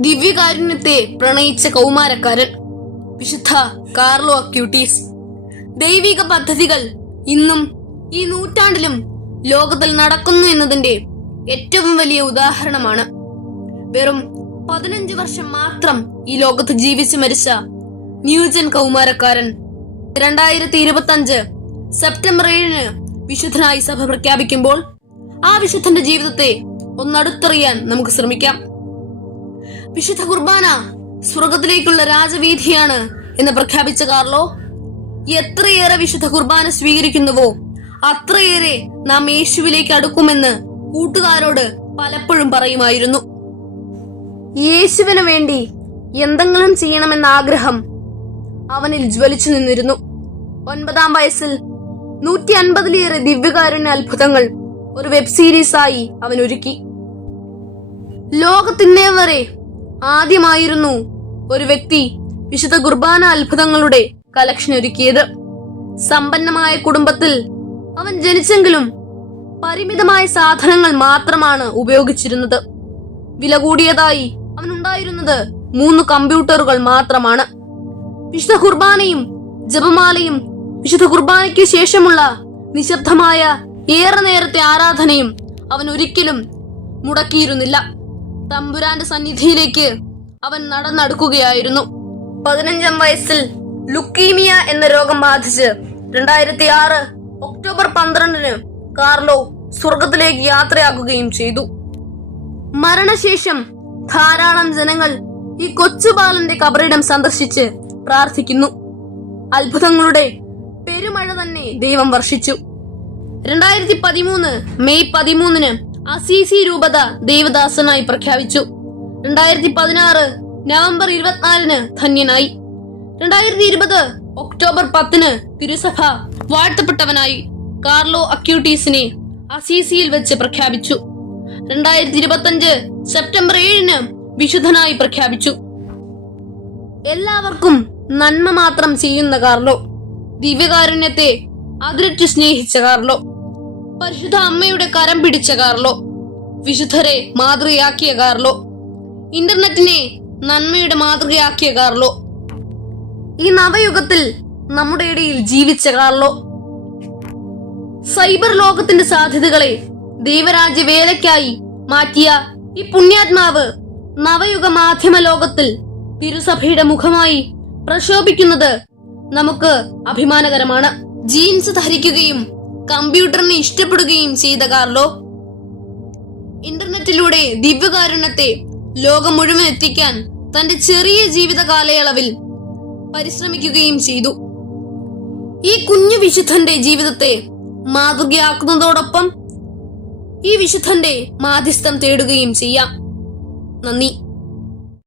ദിവ്യകാരുണ്യത്തെ പ്രണയിച്ച കൗമാരക്കാരൻ വിശുദ്ധ Carlo Acutis. ദൈവിക പദ്ധതികൾ ഇന്നും ഈ നൂറ്റാണ്ടിലും ലോകത്തിൽ നടക്കുന്നു എന്നതിന്റെ ഏറ്റവും വലിയ ഉദാഹരണമാണ്. വെറും പതിനഞ്ച് വർഷം മാത്രം ഈ ലോകത്ത് ജീവിച്ചു മരിച്ച ന്യൂജൻ കൗമാരക്കാരൻ. രണ്ടായിരത്തി ഇരുപത്തി അഞ്ച് സെപ്റ്റംബർ ഏഴിന് വിശുദ്ധനായി സഭ പ്രഖ്യാപിക്കുമ്പോൾ ആ വിശുദ്ധന്റെ ജീവിതത്തെ ഒന്നടുത്തറിയാൻ നമുക്ക് ശ്രമിക്കാം. വിശുദ്ധ കുർബാന സ്വർഗത്തിലേക്കുള്ള രാജവീതിയാണ് എന്ന് പ്രഖ്യാപിച്ച കാർലോ എത്രയേറെ വിശുദ്ധ കുർബാന സ്വീകരിക്കുന്നുവോ അത്രയേറെ നാം യേശുവിലേക്ക് അടുക്കുമെന്ന് കൂട്ടുകാരോട് പലപ്പോഴും പറയുമായിരുന്നു. യേശുവിന് വേണ്ടി എന്തെങ്കിലും ചെയ്യണമെന്ന ആഗ്രഹം അവനിൽ ജ്വലിച്ചു നിന്നിരുന്നു. ഒൻപതാം വയസ്സിൽ നൂറ്റി അൻപതിലേറെ ദിവ്യകാരുണ്യ അത്ഭുതങ്ങൾ ഒരു വെബ് സീരീസായി അവൻ ഒരുക്കി ലോകത്തിന്നേ വരെ ആദ്യമായിരുന്നു ഒരു വ്യക്തി വിശുദ്ധ കുർബാന അത്ഭുതങ്ങളുടെ കളക്ഷൻ ഒരുക്കിയത്. സമ്പന്നമായ കുടുംബത്തിൽ അവൻ ജനിച്ചെങ്കിലും പരിമിതമായ സാധനങ്ങൾ മാത്രമാണ് ഉപയോഗിച്ചിരുന്നത്. വില കൂടിയതായി അവനുണ്ടായിരുന്നത് മൂന്ന് കമ്പ്യൂട്ടറുകൾ മാത്രമാണ്. വിശുദ്ധ കുർബാനയും ജപമാലയും വിശുദ്ധ കുർബാനയ്ക്ക് ശേഷമുള്ള നിശബ്ദമായ ഏറെ നേരത്തെ ആരാധനയും അവൻ ഒരിക്കലും മുടക്കിയിരുന്നില്ല. തമ്പുരാന്റെ സന്നിധിയിലേക്ക് അവൻ നടന്നടുക്കുകയായിരുന്നു. പതിനഞ്ചാം വയസ്സിൽ ലുക്കീമിയ എന്ന രോഗം ബാധിച്ച് രണ്ടായിരത്തി ആറ് ഒക്ടോബർ പന്ത്രണ്ടിന് കാർലോ സ്വർഗത്തിലേക്ക് യാത്രയാക്കുകയും ചെയ്തു. മരണശേഷം ധാരാളം ജനങ്ങൾ ഈ കൊച്ചു ബാലന്റെ കബറിടം സന്ദർശിച്ച് പ്രാർത്ഥിക്കുന്നു. അത്ഭുതങ്ങളുടെ പെരുമഴ തന്നെ ദൈവം വർഷിച്ചു. രണ്ടായിരത്തി പതിമൂന്ന് മെയ് പതിമൂന്നിന് അസീസി രൂപത ദേവദാസനായി പ്രഖ്യാപിച്ചു. രണ്ടായിരത്തി പതിനാറ് നവംബർ ഇരുപത്തിനാലിന് ധന്യനായി. രണ്ടായിരത്തി ഇരുപത് ഒക്ടോബർ പത്തിന് തിരുസഭ വാഴ്ത്തപ്പെട്ടവനായി കാർലോ അക്യൂട്ടീസിനെ അസീസിയിൽ വെച്ച് പ്രഖ്യാപിച്ചു. രണ്ടായിരത്തി ഇരുപത്തഞ്ച് സെപ്റ്റംബർ ഏഴിന് വിശുദ്ധനായി പ്രഖ്യാപിച്ചു. എല്ലാവർക്കും നന്മ മാത്രം ചെയ്യുന്ന കാർലോ ദിവ്യകാരുണ്യത്തെ അതിരറ്റു സ്നേഹിച്ച കാർലോ. പരിശുദ്ധ അമ്മയുടെ കരം പിടിച്ച കാർലോ വിശുദ്ധരെ മാതൃകയാക്കിയ കാർലോ ഇന്റർനെറ്റിനെ നന്മയുടെ മാതൃകയാക്കിയ കാർലോ ഈ നവയുഗത്തിൽ നമ്മുടെ ഇടയിൽ ജീവിച്ച കാർലോ സൈബർ ലോകത്തിന്റെ സാധ്യതകളെ ദൈവരാജ്യ വേലയ്ക്കായി മാറ്റിയ ഈ പുണ്യാത്മാവ് നവയുഗ മാധ്യമ ലോകത്തിൽ തിരുസഭയുടെ മുഖമായി പ്രശോഭിക്കുന്നത് നമുക്ക് അഭിമാനകരമാണ്. ജീൻസ് ധരിക്കുകയും കമ്പ്യൂട്ടറിനെ ഇഷ്ടപ്പെടുകയും ചെയ്ത കാർലോ ഇന്റർനെറ്റിലൂടെ ദിവ്യകാരുണ്യത്തെ ലോകം മുഴുവൻ എത്തിക്കാൻ തന്റെ ചെറിയ ജീവിത കാലയളവിൽ പരിശ്രമിക്കുകയും ചെയ്തു. ഈ കുഞ്ഞു വിശുദ്ധന്റെ ജീവിതത്തെ മാതൃകയാക്കുന്നതോടൊപ്പം ഈ വിശുദ്ധന്റെ മാധ്യസ്ഥം തേടുകയും ചെയ്യാം. നന്ദി.